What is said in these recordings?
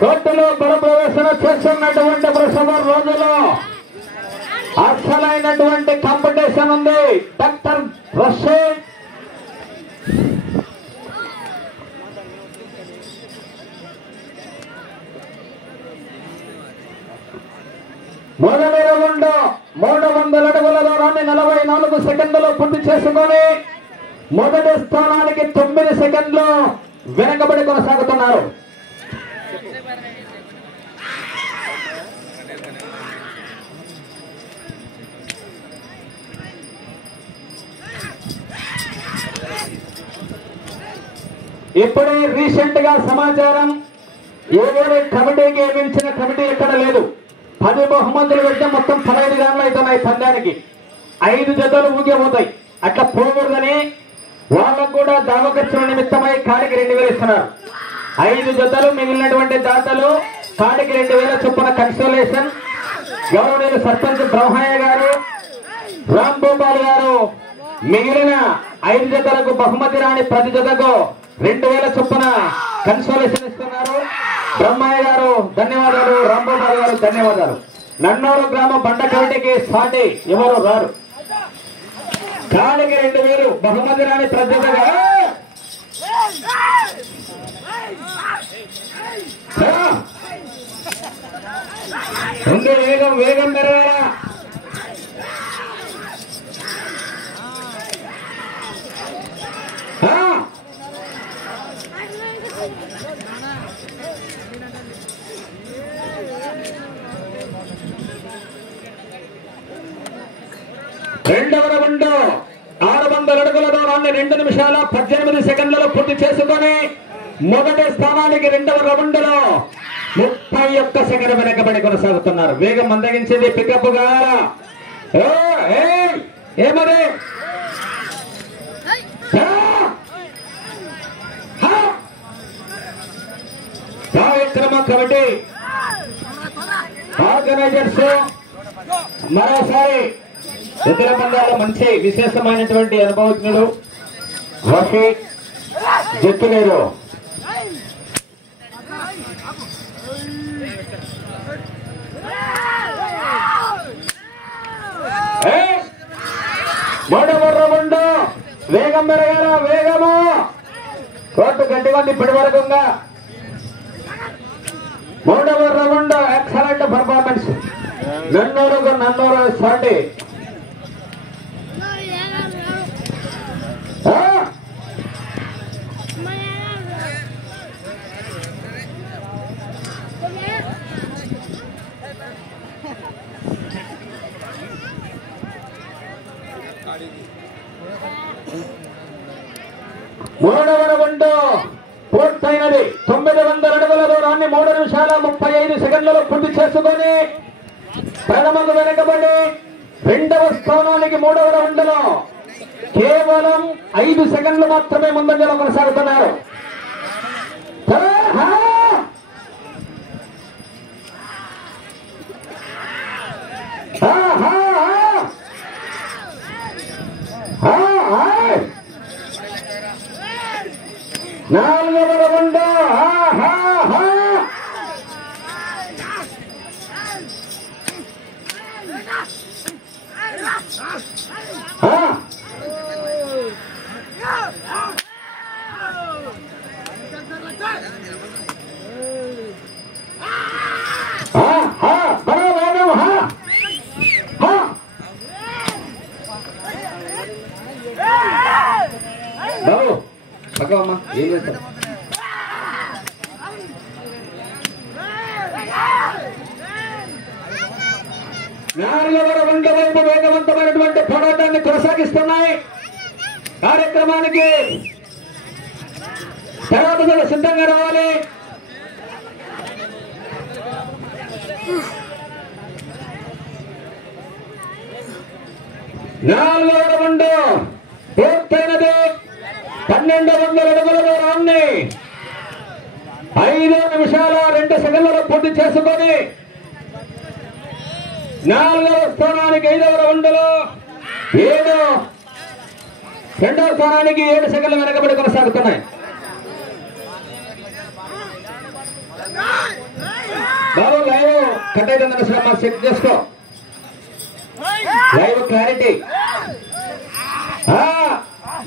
కోర్టులో బల ప్రదర్శన చేస్తున్నటువంటి ప్రసవ రోజులో అసలైనటువంటి కాంపిటీషన్ ఉంది. డాక్టర్ రషీద్ మొదటి రౌండ్ 300 అడుగుల దూరాన్ని 44 సెకండ్లలో పూర్తి చేసుకొని మొదటి స్థానానికి 9 సెకండ్లు వెనకబడి కొనసాగుతున్నారు. ఇప్పుడే రీసెంట్ గా సమాచారం, ఏదైనా కమిటీకి ఏమించిన కమిటీ ఎక్కడ లేదు. 10 బహుమతులు పెడితే మొత్తం 15 గంటలు అవుతున్నాయి పందానికి. 5 జతలు ఊగిపోతాయి. అట్లా పోకూడదని వాళ్ళకు కూడా దావఖర్చుల నిమిత్తమై కాడికి 2000 ఇస్తున్నారు. 5 జతలు మిగిలినటువంటి దాతలు కాడికి 2000 చొప్పున కన్సోలేషన్. గౌరవనీయులు సర్పంచ్ బ్రహ్మయ్య గారు, రామ్ గోపాల్ గారు మిగిలిన 5 జతలకు బహుమతి రాని ప్రతి జతకు 2000 చొప్పున కన్సోలేషన్ ఇస్తున్నారు. బ్రహ్మయ్య గారు ధన్యవాదాలు, రాంగోపాల్ గారు ధన్యవాదాలు. నన్నూరు గ్రామ బండ కమిటీకి సాటి ఎవరు రారు. కాడికి 2000 బహుమతి రాని ప్రతి జతగా ఉంది. వేగం వేగం పెరగాల. రెండవ రౌండ్ 600 అడుగుల దూరాన్ని 2 నిమిషాల 18 సెకండ్లలో పూర్తి చేసుకొని మొదటి స్థానానికి రెండవ రౌండ్ లో 31 సెకండ్ వెనకబడి కొనసాగుతున్నారు. వేగం మందగించింది పికప్ గా. ఏమది కార్యక్రమ కమిటీ ఆర్గనైజర్స్ మరోసారి ఇతర పందాల మంచి విశేషమైనటువంటి అనుభవజ్ఞుడు రఫీక్ జక్కులేరు. మూడవ రౌండ్ వేగం పెరగాల. వేగము కోర్టు గట్టిగా ఇప్పటి వరకు. మూడవ రౌండ్ ఎక్సలెంట్ పర్ఫార్మెన్స్. నన్నూరు సాటి మూడవ రౌండ్ పూర్తయినది. 900 అడుగుల దూరాన్ని 3 నిమిషాల 35 సెకండ్లలో పూర్తి చేసుకొని ప్రథమకు వెనకబడి రెండవ స్థానానికి మూడవ రౌండ్ లో కేవలం 5 సెకండ్లు మాత్రమే ముందంజలో కొనసాగుతున్నారు. నాలుగవ రౌండ్ బాబు పక్కమ్మా ఏం చేస్తారు. నాలుగవ రౌండ్ వైపు వేగవంతమైనటువంటి పోరాటాన్ని కొనసాగిస్తున్నాయి. కార్యక్రమానికి తర్వాత సిద్ధంగా రావాలి. నాలుగవ రౌండ్ పూర్తయినది. 1200 అడుగుల దూరాన్ని 5 నిమిషాల 2 సెకండ్లలో పూర్తి చేసుకొని నాలుగవ స్థానానికి 5వ రౌండ్ లో రెండవ స్థానానికి 7 సెకండ్లు వెనకబడి కొనసాగుతున్నాయి. బాబు లైవ్ కట్ అవుతుందని శ్రమ చెక్ చేసుకో. లైవ్ క్లారిటీ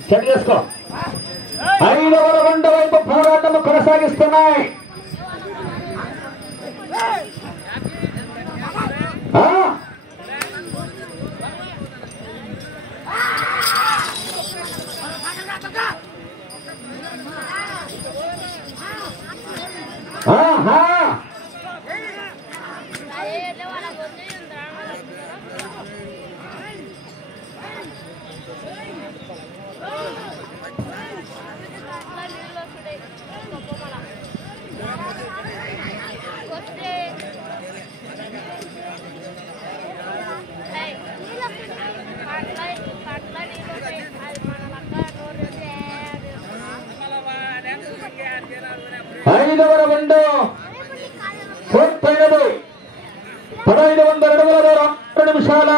చెక్ చేసుకో. 5వ రౌండ్ వైపు పోరాటం కొనసాగిస్తున్నాయి. ఐదవ రౌండ్ పూర్తయినది. 1500 అడుగుల దూరం 2 నిమిషాల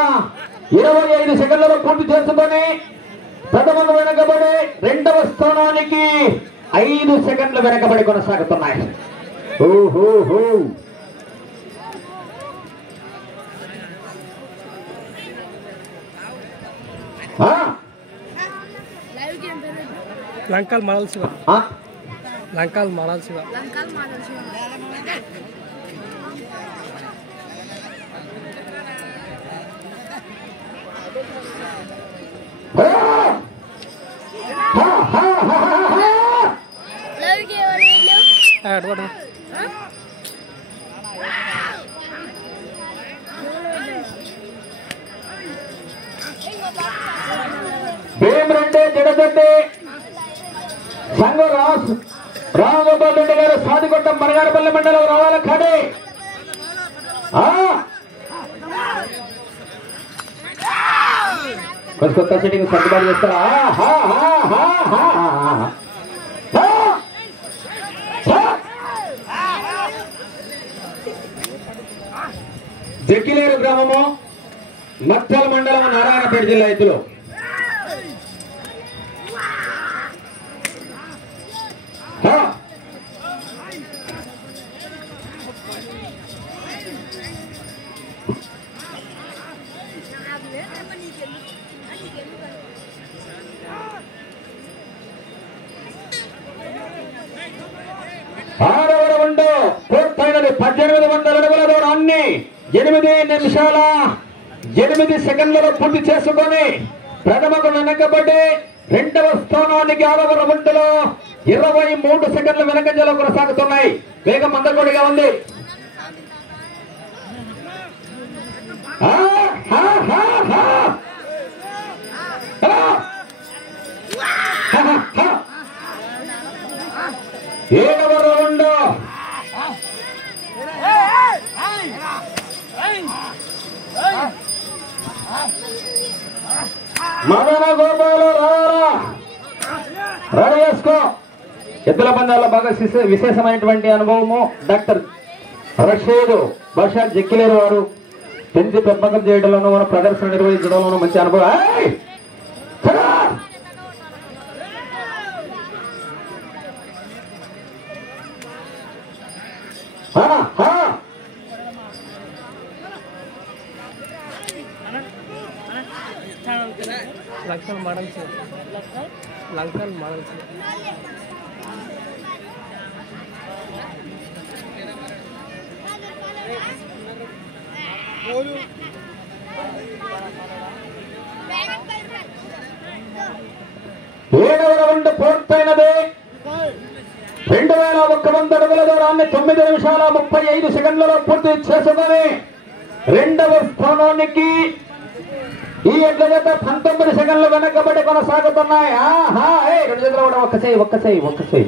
25 సెకండ్లలో పూర్తి చేసుకొని ప్రథమకు వెనకబడి రెండవ స్థానానికి 5 సెకండ్లు వెనకబడి కొనసాగుతున్నాయి. లంకల్ మడల్ శివ లంకల్ మడల్ శివ భీమరెడ్డి జడగడ్డి సంఘ రామగోపాల్ రెడ్డి గారు సాదికొట్ట మరగారపల్లి మండలం రావాల ఖాడే కొత్త సెట్టింగ్ సర్దుబాటు చేస్తారా? జక్కిలేరు గ్రామము మత్తల్ మండలం నారాయణపేట జిల్లా ఎత్తులో ఆరవ రౌండ్ పూర్తయినది. 1800 అడుగుల దూరాన్ని 8 నిమిషాల 8 సెకండ్లలో పూర్తి చేసుకొని ప్రథమకు వెనకబడి రెండవ స్థానానికి 6వ రౌండ్ లో 23 సెకండ్ల వెనకంజలో కొనసాగుతున్నాయి. వేగం మందకొడిగా ఉంది. ఏడవ రౌండ్ మదన గోపాలు రావాలా రెడీ చేసుకో. ఎద్దుల పందాల్లో బాగా విశేషమైనటువంటి అనుభవము డాక్టర్ రషీద్ బషా జక్కిలేరు వారు పెంచి పెంపకం చేయడంలోనూ మన ప్రదర్శన నిర్వహించడంలోనూ మంచి అనుభవం. లంకల్ మడల్ శివ లంకల్ మడల్ శివ 7వ రౌండ్ పూర్తయినది. 2100 అడుగుల దూరాన్ని 9 నిమిషాల 35 సెకండ్లలో పూర్తి చేసుకొని రెండవ స్థానానికి ఈ ఎడ్ల జత 19 సెకండ్లు వెనకబడి కొనసాగుతున్నాయి. రెండు చేతులు కూడా ఒక్క చేయి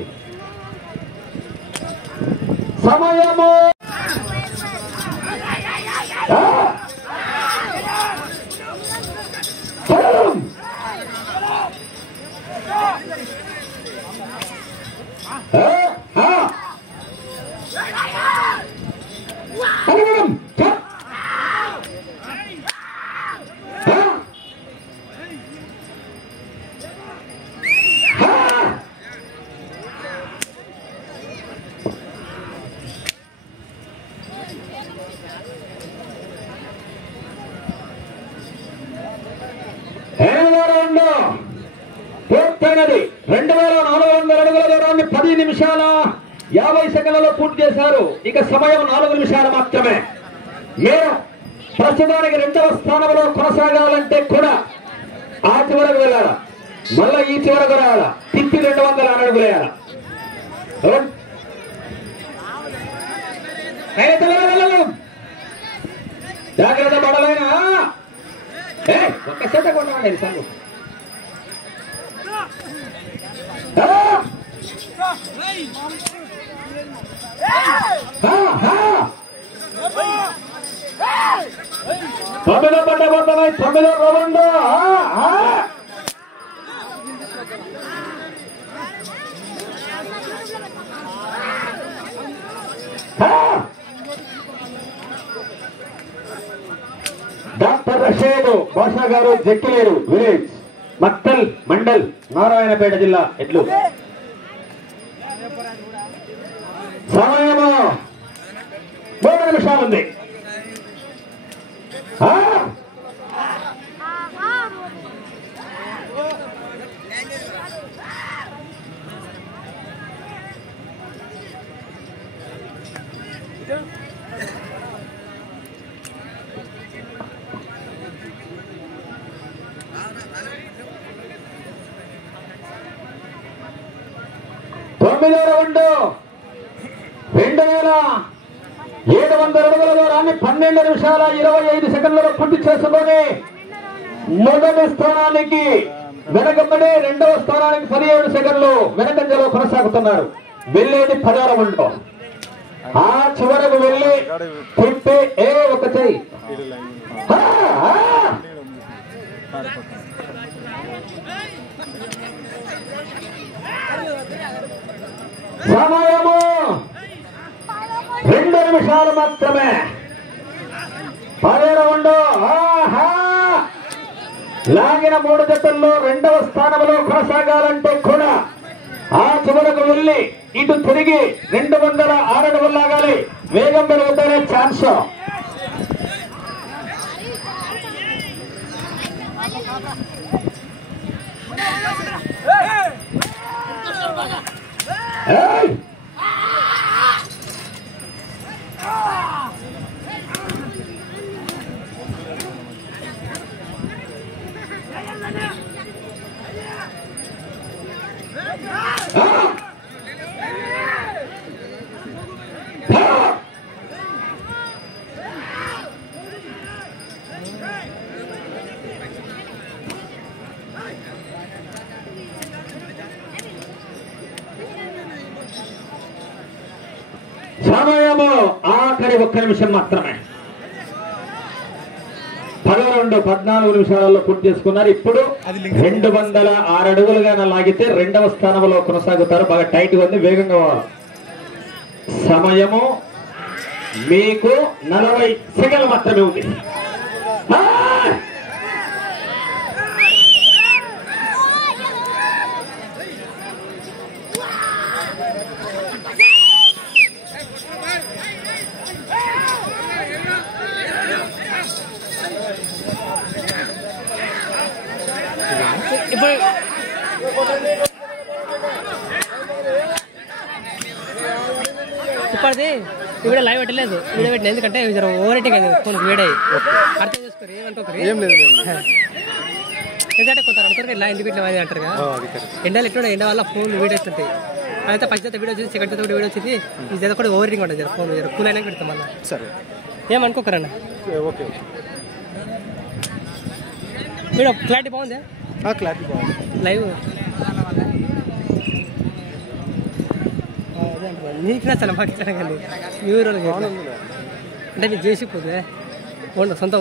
సమయము మొదలైనది. 2400 అడుగుల దూరాన్ని 10 నిమిషాల 50 సెకండ్లలో పూర్తి చేశారు. ఇక సమయం 4 నిమిషాలు మాత్రమే. మీరు ప్రస్తుతానికి 2వ స్థానంలో కొనసాగాలంటే కూడా ఆ చివరకు వెళ్ళాలా, మళ్ళా ఈ చివరకు రావాలా, తిప్పి 200 అడుగులు వేయాలా. జాగ్రత్త పడలేనా ఒక్క చేత కొట్టండి సంగు. తొమ్మిదో పడ్డబోతున్నాయి. 9వ రౌండ్. డాక్టర్ రషీద్ బాషా గారు, జక్కిలేరు విలేజ్, మక్తల్ మండల్, నారాయణపేట జిల్లా. ఎట్లు సమయము 3 నిమిషాలు ఉంది. తొమ్మిదో రౌండ్ 2700 అడుగుల దూరాన్ని 12 నిమిషాల 25 సెకండ్లలో పూర్తి చేసుకొని మొదటి స్థానానికి వెనకబడి 2వ స్థానానికి 17 సెకండ్లు వెనకంజలో కొనసాగుతున్నారు. వెళ్ళేది 10వ రౌండ్. ఆ చివరకు వెళ్ళి తిప్పి ఒక చెయ్యి సమయము 2 నిమిషాలు మాత్రమే. 10వ రౌండ్. లాగిన 3 జతల్లో 2వ స్థానంలో కొనసాగాలంటే కూడా ఆ చివరకు వెళ్ళి ఇటు తిరిగి 206 అడుగులు లాగాలి. వేగం పెరుగుతూనే ఛాన్స్. సమయము ఆఖరి 1 నిమిషం మాత్రమే. 10వ రౌండ్ 14 నిమిషాలలో పూర్తి చేసుకున్నారు. ఇప్పుడు 206 అడుగులుగా లాగితే 2వ స్థానంలో కొనసాగుతారు. బాగా టైట్ గా ఉంది, వేగంగా పోవాలి. సమయము మీకు 40 సెకండ్లు మాత్రమే ఉంది. ఇప్పటిది వీడియో లైవ్ పెట్టలేదు, వీడియో పెట్టిన ఎందుకంటే ఓవర్ రేటింగ్ అది ఫోన్ వేడై అర్థం చేసుకోరు, ఏమనుకోరు. ఎందుకంటే కొంత అనుకోరు ఇలా ఎందుకు ఇట్లా అది అంటారు కదా. ఎండలు ఎట్లా ఎండ వల్ల ఫోన్ వీడియోస్ ఉంటాయి. అయితే ఫస్ట్ జత వీడియో వచ్చింది, సెకండ్ జత వీడియో వచ్చింది, ఈ జత కూడా ఓవర్ రేటింగ్ ఉంటుంది. ఫోన్ కూల్ అయినా పెడతాం మళ్ళీ. సరే ఏమనుకోకరన్న. ఓకే వీడియో క్లారిటీ బాగుంది, క్లారిటీ బాగుంది లైవ్. నీకు నచ్చాలి మాకు ఇచ్చాను కానీ మీ ఊరు అంటే నీకు చేసిపోతే సొంత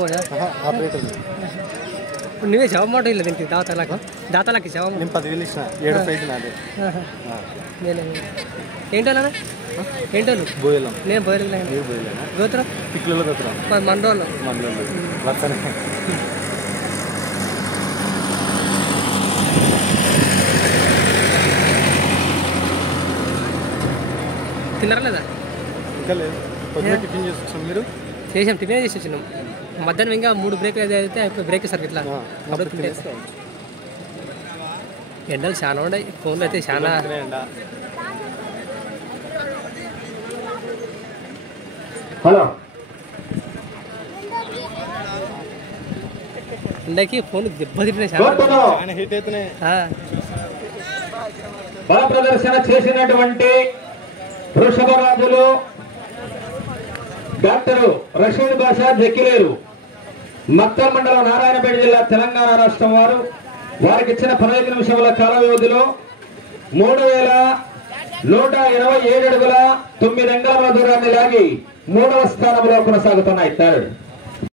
ఇప్పుడు నువ్వే శవం మాట ఇల్లు దీనికి దాతలకి శవం 10,000 ఇచ్చిన 7 ప్రైజ్ నాది. ఏంటో ఏంటో బోయలం, నేను బోయలు గోత్రం పిక్కులలో గోత్రం మండోళ్ళు తిన్నారా లేదా? ఇంకా లేదు, టిఫిన్ చేసి మీరు చేసాం, టిఫిన్ చేసేసినాం. మధ్యాహ్నం ఇంకా 3 బ్రేక్ అయితే బ్రేక్ సార్ ఇట్లా అప్పుడు ఎండలు చాలా ఉన్నాయి, ఫోన్లు అయితే చాలా. హలో ఎండకి ఫోన్ దెబ్బతింటున్నాయి చాలా. కోర్టులో బల ప్రదర్శన చేసినటువంటి వృషభ రాజులు డాక్టర్ రషీద్ బాషా జక్కిలేరు, మక్తల్ మండలం, నారాయణపేట జిల్లా, తెలంగాణ రాష్ట్రం వారు వారికి ఇచ్చిన 15 నిమిషముల కాల వ్యవధిలో 3127 అడుగుల 9 అంగుళముల దూరాన్ని లాగి 3వ స్థానంలో కొనసాగుతున్నాయి. థర్డ్